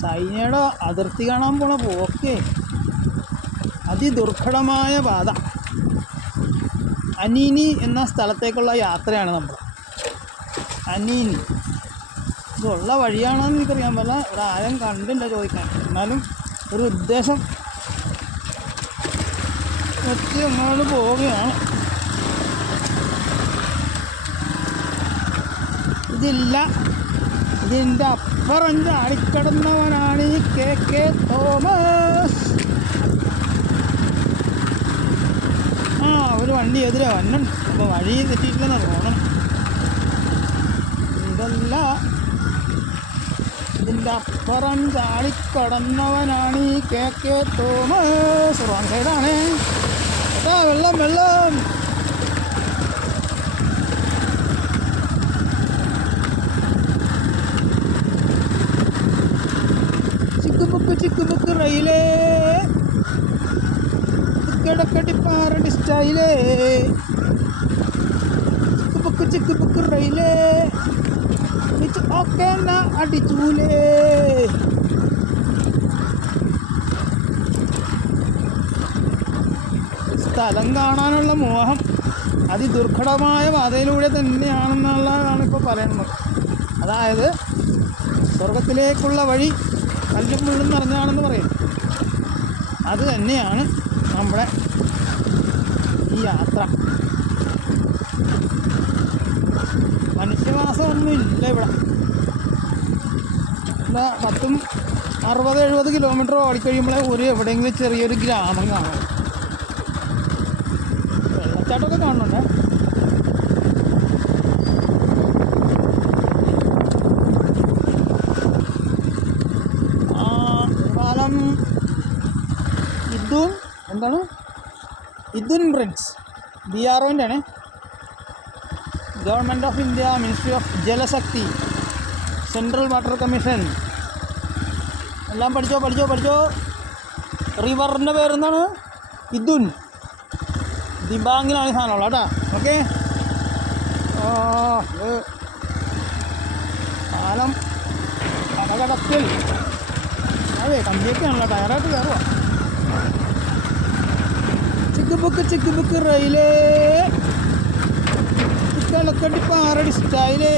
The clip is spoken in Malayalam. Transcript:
ചൈനയുടെ അതിർത്തി കാണാൻ പോണ പോക്കെ അതിദുർഘടമായ പാത അനീനി എന്ന സ്ഥലത്തേക്കുള്ള യാത്രയാണ് നമ്മൾ അനീനി. ഇതുള്ള വഴിയാണെന്ന് എനിക്കറിയാൻ പറ്റില്ല. ആരും കണ്ടില്ല ചോദിക്കാൻ. എന്നാലും ഒരു ഉദ്ദേശം. വെച്ച് അങ്ങോട്ട് പോവുകയാണ്. ഇതില്ല. ഇതിന്റെ അപ്പുറം ചാടിക്കടന്നവനാണ് ഈ കെ കെ തോമസ്. ആ ഒരു വണ്ടി എതിരെ വന്നുണ്ട് അപ്പോൾ വഴി തെറ്റിയിട്ടില്ലെന്ന് തോന്നണം. ഇതല്ല. ഇതിന്റെ അപ്പുറം ചാടിക്കടന്നവനാണ് ഈ കെ കെ തോമസ്. റോങ് സൈഡാണ് വെള്ളം വെള്ളം. ചിക്കുമുക്ക് ചിക്കുമുക്ക് റയിലേ. കിടക്കടി പാറടി സ്റ്റൈലേ ചിക്കുമുക്ക് ചിക്കുമുക്ക് റയിലേ. ഇത് ഓക്കെ എന്നാ അടിച്ചൂലേ സ്ഥലം കാണാനുള്ള മോഹം അതിദുർഘടമായ പാതയിലൂടെ തന്നെയാണെന്നുള്ളതാണ് ഇപ്പോൾ പറയുന്നത്. അതായത് സ്വർഗത്തിലേക്കുള്ള വഴി കല്ലും മുള്ളും നിറഞ്ഞാണെന്ന് പറയും. അത് തന്നെയാണ് നമ്മുടെ ഈ യാത്ര. മനുഷ്യവാസമൊന്നും ഇല്ല ഇവിടെ എന്താ പത്തും അറുപത് എഴുപത് കിലോമീറ്റർ ഓടിക്കഴിയുമ്പോഴേ ഒരു എവിടെയെങ്കിലും ചെറിയൊരു ഗ്രാമം കാണും. വെള്ളച്ചാട്ടമൊക്കെ കാണുന്നുണ്ട് ആ ഇതും എന്താണ്? ഇദുൻ ബ്രിഡ്സ് ബി ആർ ഒന്റെ ആണ്. Government of India ministry of Jalshakti central water commission എല്ലാം പഠിച്ചോ പഠിച്ചോ പഠിച്ചോ? റിവറിന്റെ പേരെന്താണ് ഇദുൻ ദിബാങ്ങിലാണ് സാധനമുള്ളത് കേട്ടോ. ഓക്കെ കാലം അപകടത്തിൽ അതെ കമ്പിയൊക്കെയാണല്ലോ ടയറായിട്ട് കയറുക ചിക്ക് ബുക്ക് ചിക്ക് ബുക്ക് റെയിലേ കിളക്കണ്ടി പാറടി സ്റ്റൈലേ